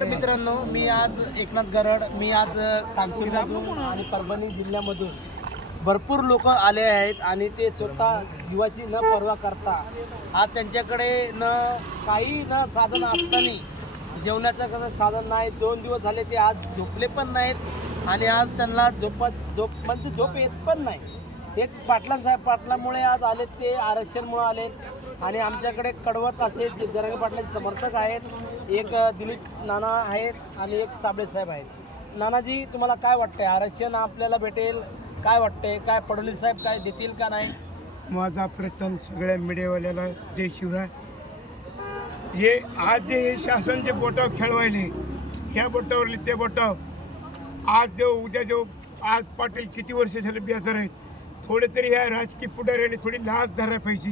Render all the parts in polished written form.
मित्रांनो, मी आज एकनाथ गरड, मी आज कांशीमधून आणि परभणी जिल्ह्यामधून भरपूर लोक आले आहेत आणि ते स्वतः जीवाची न पर्वा करता आज त्यांच्याकडे काही साधन असताना जेवणाचं कसं साधन नाही. 2 दिवस झाले ते आज झोपले पण नाहीत आणि आज त्यांना म्हणजे झोप येत पण नाही. ते पाटलामुळे आज आले, ते आरक्षणमुळे आले आणि आमच्याकडे कडवत असे जरांगे पाटलाचे समर्थक आहेत. एक दिलीप नाना आहेत आणि एक साबळे साहेब आहेत. नानाजी, तुम्हाला काय वाटतंय, आरक्षण आपल्याला भेटेल काय वाटतंय? काय फडणवीस साहेब काय देतील का नाही? माझा प्रथम सगळ्या मीडियावाल्याला जय शिवराय. हे आज जे शासन जे बोटाव खेळवायले, ह्या बोटावरले ते बोटाव आज देव उद्या देव. आज पाटील किती वर्ष झाले बेजार आहेत. थोडे तरी ह्या राजकीय पुढाऱ्यांनी थोडी लाच धरायला पाहिजे.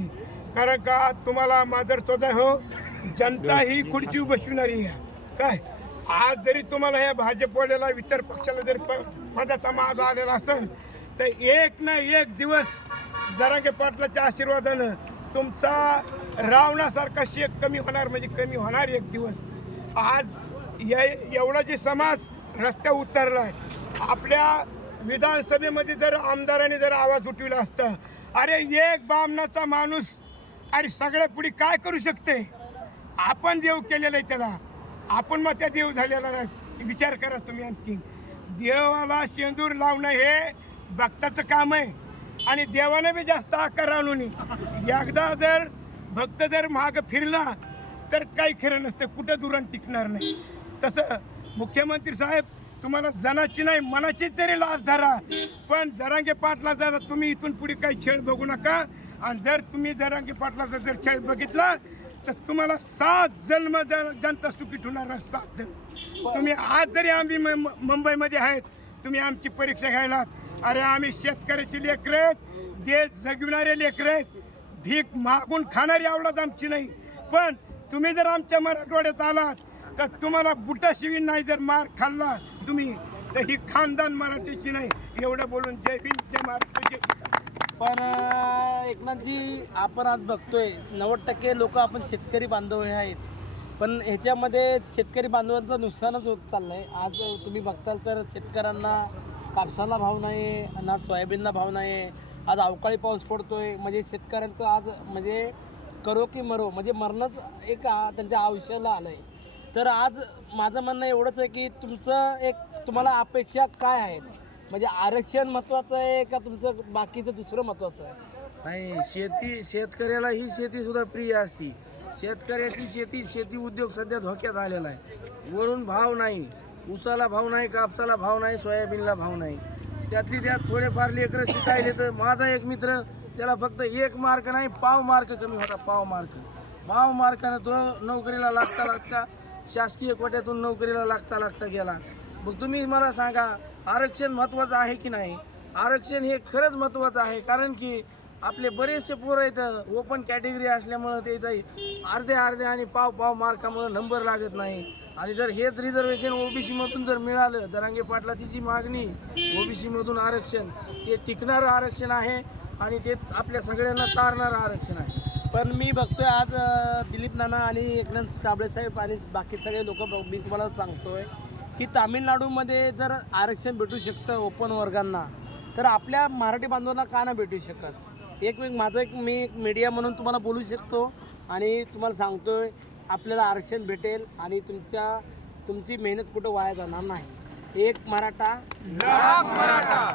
कारण का तुम्हाला माझर चौदा हो, जनता ही खुर्ची बसविणारी आहे. काय आज जरी तुम्हाला ह्या भाजपवाल्याला इतर पक्षाला जरी पदाचा माज आलेला असेल तर एक ना एक दिवस जरांगे पाटलाच्या आशीर्वादानं तुमचा रावणासारखा शेक कमी होणार, म्हणजे कमी होणार एक दिवस. आज एवढा जे समाज रस्त्यावर उतरलाय, आपल्या विधानसभेमध्ये जर आमदारांनी जर आवाज उठविला असता, अरे एक बामणाचा माणूस आणि सगळ्या पुढे काय करू शकते? आपण देव केलेला आहे त्याला, आपण मग त्या देव झालेला नाही. विचार करा तुम्ही. आणखी देवाला शेंदूर लावणं हे भक्ताचं काम आहे आणि देवाने बी जास्त आकार आणून एकदा जर भक्त जर मागं फिरला तर काही खरं नसतं, कुठं दुरण टिकणार नाही. तसं मुख्यमंत्री साहेब, तुम्हाला जनाची नाही मनाची तरी लाच धरा, पण जरांगे पाटला जरा तुम्ही इथून पुढे काही छेड बघू नका. आणि जर तुम्ही जरांगे पाटलाचा जर छेड बघितला तर तुम्हाला 7 जन्म जनता सुखी होणार. 7 जन्म. तुम्ही आज जरी आम्ही मुंबईमध्ये आहेत, तुम्ही आमची परीक्षा घ्यायला, अरे आम्ही शेतकऱ्याची लेकरं आहेत, देश जगविणारे लेकरं आहेत, भीक मागून खाणारी आवडत आमची नाही. पण तुम्ही जर आमच्या मराठवाड्यात आलात तर तुम्हाला बुटाशिवी नाही जर मार खाल्ला तुम्ही तर ही खानदान मराठीची नाही. एवढं बोलून जय भीम, जय महाराष्ट्र, जय किसान. पण एकनाथजी, आपण आज बघतोय 90% लोक आपण शेतकरी बांधव हे आहेत, पण ह्याच्यामध्ये शेतकरी बांधवांचं नुकसानच होत चाललं आहे. आज तुम्ही बघताल तर शेतकऱ्यांना कापसाला भाव नाही, ना सोयाबीनला भाव नाही. आज अवकाळी पाऊस पडतोय, म्हणजे शेतकऱ्यांचं आज म्हणजे करो की मरो, म्हणजे मरणच एक त्यांच्या आयुष्याला आलं आहे. तर आज माझं म्हणणं एवढंच आहे की तुम्हाला अपेक्षा काय आहेत? म्हणजे आरक्षण महत्त्वाचं आहे का तुमचं बाकीचं दुसरं महत्त्वाचं आहे? नाही, शेतकऱ्याला ही शेती सुद्धा प्रिय असती. शेतकऱ्याची शेती उद्योग सध्या धोक्यात आलेला आहे. वरून भाव नाही, ऊसाला भाव नाही, कापसाला भाव नाही, सोयाबीनला भाव नाही. त्यातली त्यात थोडेफार लेकरं शिकायले तर माझा एक मित्र, त्याला फक्त 1 मार्क नाही 5 मार्क कमी होता. 5 मार्कानं तो नोकरीला लागता शासकीय कोट्यातून नोकरीला लागता गेला. मग तुम्ही मला सांगा, आरक्षण महत्त्वाचं आहे की नाही? आरक्षण हे खरंच महत्त्वाचं आहे. कारण की आपले बरेचसे पोरं आहेत ओपन कॅटेगरी असल्यामुळं त्याचा अर्धे आणि पाव मार्कामुळं नंबर लागत नाही. आणि जर हेच रिझर्वेशन ओबीसीमधून जर मिळालं, जरांगे पाटलाची जी मागणी ओबीसीमधून आरक्षण, ते टिकणारं आरक्षण आहे आणि ते आपल्या सगळ्यांना तारणारं आरक्षण आहे. पण मी बघतोय आज दिलीप नाना आणि एकनाथ साबळे साहेब आणि बाकी सगळे लोक, मी तुम्हाला सांगतोय की तामिळनाडूमध्ये जर आरक्षण भेटू शकतं ओपन वर्गांना, तर आपल्या मराठी बांधवांना का नाही भेटू शकत? मी एक मीडिया म्हणून तुम्हाला बोलू शकतो आणि तुम्हाला सांगतोय आपल्याला आरक्षण भेटेल आणि तुमची मेहनत कुठं वाया जाणार नाही. एक मराठा, लाख मराठा.